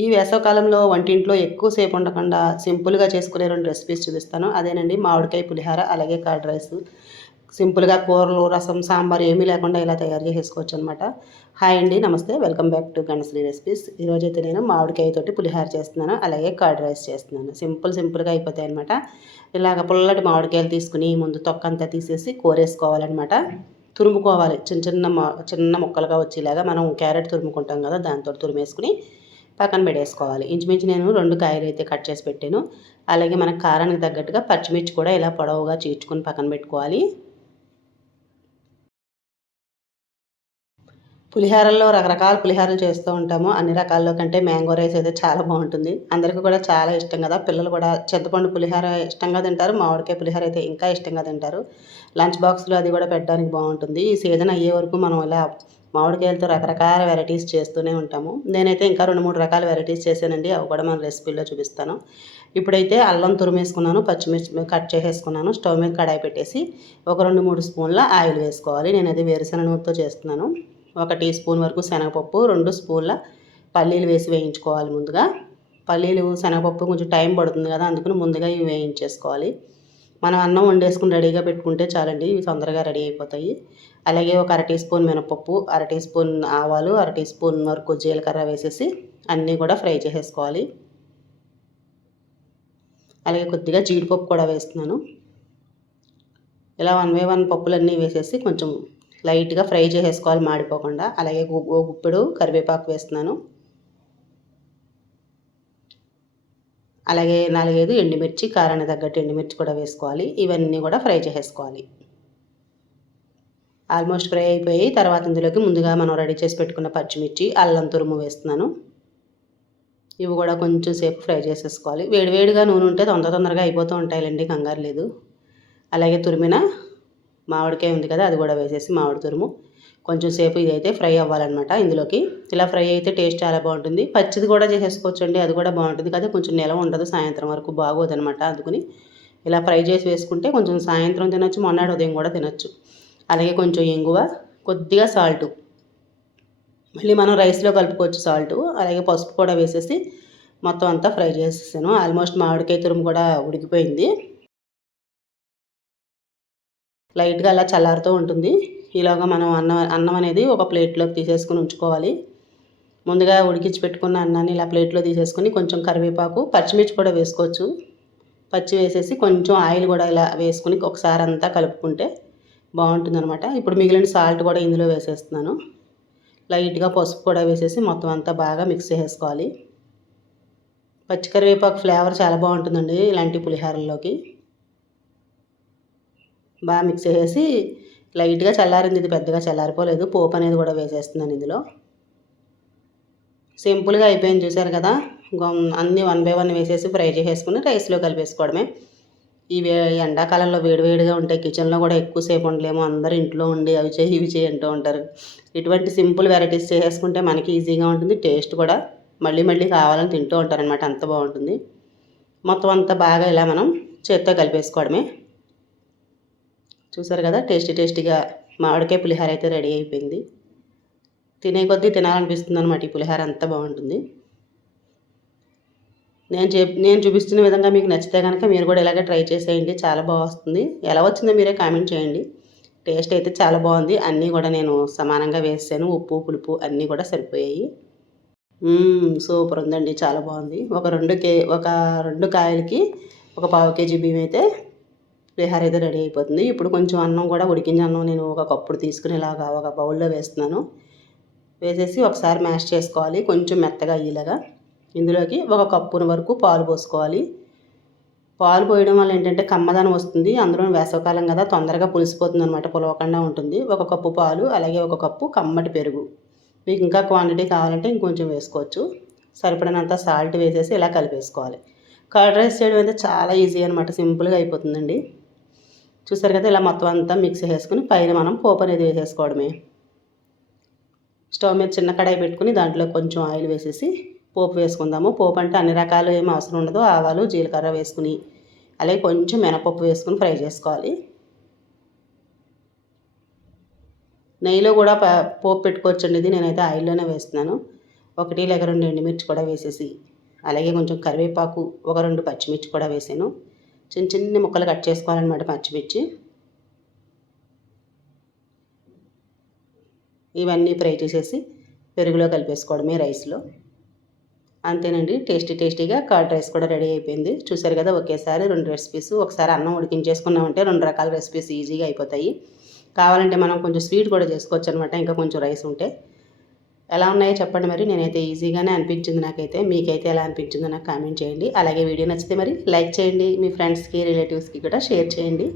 ఈ వేసవికాలంలో వంటింట్లో ఎక్కువసేపు ఉండకుండా సింపుల్గా చేసుకునే 2 రెసిపీస్ చూపిస్తాను. అదేనండి మామిడికాయ పులిహార, అలాగే కర్డ్ రైస్. సింపుల్గా కూరలు, రసం, సాంబార్ ఏమీ లేకుండా ఇలా తయారు చేసేసుకోవచ్చు అనమాట. హాయ్ అండి, నమస్తే, welcome back to Ganasri recipes. ఈరోజైతే నేను మామిడికాయతోటి పులిహార చేస్తున్నాను, అలాగే కర్డ్ రైస్ చేస్తున్నాను. సింపుల్గా అయిపోతాయి అనమాట. ఇలాగ పుల్లటి మామిడికాయలు తీసుకుని ముందు తొక్కంతా తీసేసి కోరేసుకోవాలన్నమాట. తురుముకోవాలి, చిన్న ముక్కలుగా వచ్చేలాగా. మనం క్యారెట్ తురుముకుంటాం కదా, దాంతో తురిమేసుకుని పక్కన పెట్టేసుకోవాలి. ఇంచుమించు నేను 2 కాయలు అయితే కట్ చేసి పెట్టాను. అలాగే మనకు కారానికి తగ్గట్టుగా పచ్చిమిర్చి కూడా ఇలా పొడవుగా చీల్చుకొని పక్కన పెట్టుకోవాలి. పులిహారల్లో రకరకాల పులిహారలు చేస్తూ ఉంటాము. అన్ని రకాల్లో కంటే మ్యాంగో రైస్ అయితే చాలా బాగుంటుంది. అందరికీ కూడా చాలా ఇష్టం కదా. పిల్లలు కూడా చింతపండు పులిహార ఇష్టంగా తింటారు, మామిడికాయ పులిహార అయితే ఇంకా ఇష్టంగా తింటారు. లంచ్ బాక్స్లో అది కూడా పెట్టడానికి బాగుంటుంది. ఈ సీజన్ అయ్యే వరకు మనం ఇలా మామిడికాయలతో రకరకాల వెరైటీస్ చేస్తూనే ఉంటాము. నేనైతే ఇంకా 2-3 రకాల వెరైటీస్ చేశానండి, అవి కూడా మన రెసిపీలో చూపిస్తాను. ఇప్పుడైతే అల్లం తురిమేసుకున్నాను, పచ్చిమిర్చి కట్ చేసేసుకున్నాను. స్టవ్ మీద కడాయి పెట్టేసి ఒక 2-3 స్పూన్ల ఆయిల్ వేసుకోవాలి. నేను అది వేరుశనగ నూనెతో చేస్తున్నాను. 1 టీ స్పూన్ వరకు శనగపప్పు, 2 స్పూన్ల పల్లీలు వేసి వేయించుకోవాలి. ముందుగా పల్లీలు, శనగపప్పు కొంచెం టైం పడుతుంది కదా, అందుకని ముందుగా ఇవి వేయించేసుకోవాలి. మనం అన్నం వండేసుకుని రెడీగా పెట్టుకుంటే చాలండి, ఇవి తొందరగా రెడీ అయిపోతాయి. అలాగే ఒక 1 టీ స్పూన్ మినపప్పు, 1 టీ స్పూన్ ఆవాలు, 1 టీ స్పూన్ వరకు జీలకర్ర వేసేసి అన్నీ కూడా ఫ్రై చేసేసుకోవాలి. అలాగే కొద్దిగా జీడిపప్పు కూడా వేస్తున్నాను. ఇలా 1 బై 1 పప్పులన్నీ వేసేసి కొంచెం లైట్గా ఫ్రై చేసేసుకోవాలి, మాడిపోకుండా. అలాగే గుప్పెడు కరివేపాకు వేస్తున్నాను. అలాగే 4-5 ఎండుమిర్చి, కారానికి తగ్గట్టు ఎండుమిర్చి కూడా వేసుకోవాలి. ఇవన్నీ కూడా ఫ్రై చేసేసుకోవాలి. ఆల్మోస్ట్ ఫ్రై అయిపోయి తర్వాత ఇందులోకి ముందుగా మనం రెడీ చేసి పెట్టుకున్న పచ్చిమిర్చి, అల్లం తురుము వేస్తున్నాను. ఇవి కూడా కొంచెం సేపు ఫ్రై చేసేసుకోవాలి. వేడివేడిగా నూనె ఉంటే తొందరగా అయిపోతూ ఉంటాయిలేండి, కంగారు లేదు. అలాగే తురిమిన మామిడికాయ ఉంది కదా, అది కూడా వేసేసి మామిడి తురుము కొంచెం సేపు ఇదైతే ఫ్రై అవ్వాలన్నమాట. ఇందులోకి ఇలా ఫ్రై అయితే టేస్ట్ చాలా బాగుంటుంది. పచ్చిది కూడా చేసేసుకోవచ్చు అండి, అది కూడా బాగుంటుంది కదా. కొంచెం నిలవ ఉండదు, సాయంత్రం వరకు బాగోదనమాట. అందుకని ఇలా ఫ్రై చేసి వేసుకుంటే కొంచెం సాయంత్రం తినొచ్చు, మొన్నటి ఉదయం కూడా తినొచ్చు. అలాగే కొంచెం ఇంగువ, కొద్దిగా సాల్టు, మళ్ళీ మనం రైస్లో కలుపుకోవచ్చు సాల్టు. అలాగే పసుపు కూడా వేసేసి మొత్తం అంతా ఫ్రై చేసేసాను. ఆల్మోస్ట్ మామిడికాయ తురుము కూడా ఉడికిపోయింది. లైట్గా అలా చల్లారుతూ ఉంటుంది. ఈలోగా మనం అన్నం అనేది ఒక ప్లేట్లోకి తీసేసుకుని ఉంచుకోవాలి. ముందుగా ఉడికించి పెట్టుకున్న అన్నాన్ని ఇలా ప్లేట్లో తీసేసుకుని కొంచెం కరివేపాకు, పచ్చిమిర్చి కూడా వేసుకోవచ్చు. పచ్చి వేసేసి కొంచెం ఆయిల్ కూడా ఇలా వేసుకుని ఒకసారి అంతా కలుపుకుంటే బాగుంటుందన్నమాట. ఇప్పుడు మిగిలిన సాల్ట్ కూడా ఇందులో వేసేస్తున్నాను. లైట్గా పసుపు కూడా వేసేసి మొత్తం అంతా బాగా మిక్స్ చేసేసుకోవాలి. పచ్చి కరివేపాకు ఫ్లేవర్ చాలా బాగుంటుందండి ఇలాంటి పులిహారల్లోకి. బాగా మిక్స్ చేసేసి లైట్గా చల్లారింది, ఇది పెద్దగా చల్లారిపోలేదు. పోపు అనేది కూడా వేసేస్తున్నాను ఇందులో. సింపుల్గా అయిపోయింది, చూసారు కదా. అన్నీ 1 బై 1 వేసేసి ఫ్రై చేసేసుకుని రైస్లో కలిపేసుకోవడమే. ఇవి ఎండాకాలంలో వేడివేడిగా ఉంటాయి. కిచెన్లో కూడా ఎక్కువసేపు ఉండలేము, అందరూ ఇంట్లో ఉండి అవి చేయి ఇవి చేయి అంటూ ఉంటారు. ఇటువంటి సింపుల్ వెరైటీస్ చేసేసుకుంటే మనకి ఈజీగా ఉంటుంది. టేస్ట్ కూడా మళ్ళీ కావాలని తింటూ ఉంటారనమాట, అంత బాగుంటుంది. మొత్తం అంతా బాగా ఇలా మనం చేత్తో కలిపేసుకోవడమే. చూసారు కదా, టేస్టీగా మామిడికాయ పులిహార అయితే రెడీ అయిపోయింది. తినే కొద్దీ తినాలనిపిస్తుంది అనమాట. ఈ పులిహార అంతా బాగుంటుంది. నేను చూపిస్తున్న విధంగా మీకు నచ్చితే కనుక మీరు కూడా ఇలాగే ట్రై చేసేయండి, చాలా బాగా వస్తుంది. ఎలా వచ్చిందో మీరే కామెంట్ చేయండి. టేస్ట్ అయితే చాలా బాగుంది. అన్నీ కూడా నేను సమానంగా వేసాను, ఉప్పు పులుపు అన్నీ కూడా సరిపోయాయి. సూపర్ ఉందండి, చాలా బాగుంది. ఒక 2 కాయలకి ఒక 1/2 కేజీ బియ్యం అయితే పులిహార అయితే రెడీ అయిపోతుంది. ఇప్పుడు కొంచెం అన్నం కూడా, ఉడికించిన అన్నం నేను ఒక కప్పుడు తీసుకుని ఇలాగా ఒక బౌల్లో వేస్తున్నాను. వేసేసి ఒకసారి మ్యాష్ చేసుకోవాలి, కొంచెం మెత్తగా అయ్యేలాగా. ఇందులోకి 1 కప్పు వరకు పాలు పోసుకోవాలి. పాలు పోయడం వల్ల ఏంటంటే కమ్మదనం వస్తుంది. అందులో వేసవకాలం కదా, తొందరగా పులిసిపోతుంది అనమాట, పులవకుండా ఉంటుంది. 1 కప్పు పాలు, అలాగే 1 కప్పు కమ్మటి పెరుగు. మీకు ఇంకా క్వాంటిటీ కావాలంటే ఇంకొంచెం వేసుకోవచ్చు. సరిపడినంత సాల్ట్ వేసేసి ఇలా కలిపేసుకోవాలి. కర్డ్ రైస్ చేయడం అయితే చాలా ఈజీ అనమాట, సింపుల్గా అయిపోతుందండి. చూసారు కదా, ఇలా మొత్తం అంతా మిక్స్ చేసుకుని పైన మనం పోపు అనేది వేసేసుకోవడమే. స్టవ్ మీద చిన్న కడాయి పెట్టుకుని దాంట్లో కొంచెం ఆయిల్ వేసేసి పోపు వేసుకుందాము. పోపు అంటే అన్ని రకాలు ఏమి అవసరం ఉండదు. ఆవాలు, జీలకర్ర వేసుకుని అలాగే కొంచెం మినపప్పు వేసుకుని ఫ్రై చేసుకోవాలి. నెయ్యిలో కూడా పోపు పెట్టుకోవచ్చండి, ఇది నేనైతే ఆయిల్లోనే వేస్తున్నాను. ఒకటి లేక 2 ఎండుమిర్చి కూడా వేసేసి, అలాగే కొంచెం కరివేపాకు, ఒక 2 పచ్చిమిర్చి కూడా వేసాను. చిన్న చిన్న ముక్కలు కట్ చేసుకోవాలన్నమాట పచ్చిమిర్చి. ఇవన్నీ ఫ్రై చేసేసి పెరుగులో కలిపేసుకోవడమే రైస్లో. అంతేనండి, టేస్టీగా కర్డ్ రైస్ కూడా రెడీ అయిపోయింది. చూసారు కదా, ఒకేసారి 2 రెసిపీస్. ఒకసారి అన్నం ఉడికించేసుకున్నామంటే 2 రకాల రెసిపీస్ ఈజీగా అయిపోతాయి. కావాలంటే మనం కొంచెం స్వీట్ కూడా చేసుకోవచ్చు అనమాట, ఇంకా కొంచెం రైస్ ఉంటే. ఎలా ఉన్నాయో చెప్పండి మరి. నేనైతే ఈజీగానే అనిపించింది నాకైతే. మీకైతే ఎలా అనిపించిందో నాకు కామెంట్ చేయండి. అలాగే వీడియో నచ్చితే మరి లైక్ చేయండి, మీ ఫ్రెండ్స్కి రిలేటివ్స్కి కూడా షేర్ చేయండి.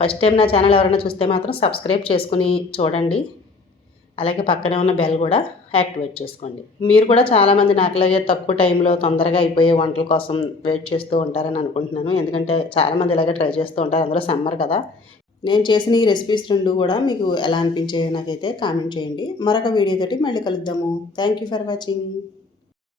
ఫస్ట్ టైం నా ఛానల్ ఎవరైనా చూస్తే మాత్రం సబ్స్క్రైబ్ చేసుకుని చూడండి. అలాగే పక్కనే ఉన్న బెల్ కూడా యాక్టివేట్ చేసుకోండి. మీరు కూడా చాలామంది నాకులాగే తక్కువ టైంలో తొందరగా అయిపోయే వంటల కోసం వెయిట్ చేస్తూ ఉంటారని అనుకుంటున్నాను. ఎందుకంటే చాలామంది ఇలాగే ట్రై చేస్తూ ఉంటారు, అందులో సమ్మర్ కదా. నేను చేసిన ఈ రెసిపీస్ 2 కూడా మీకు ఎలా అనిపించాయో నాకైతే కామెంట్ చేయండి. మరొక వీడియోతోటి మళ్ళీ కలుద్దాము. Thank you for watching.